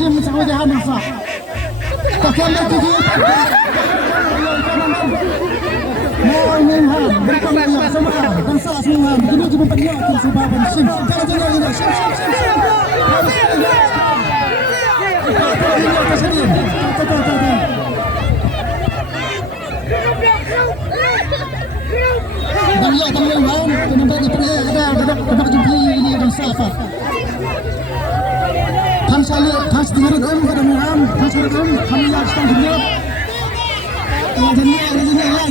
Hashim Saudi Hanafa. Takkan tujuh. Mengham berkembang sama bangsa semua menuju memperlihatkan sebahagian Hashim. Kalau tidak ini Hashim. Tanggung kenapa kita jumpa ini bangsa apa? Kan sedikit kita mengham, kan sedikit kami yang sedang hidup. Jadi apa yang yang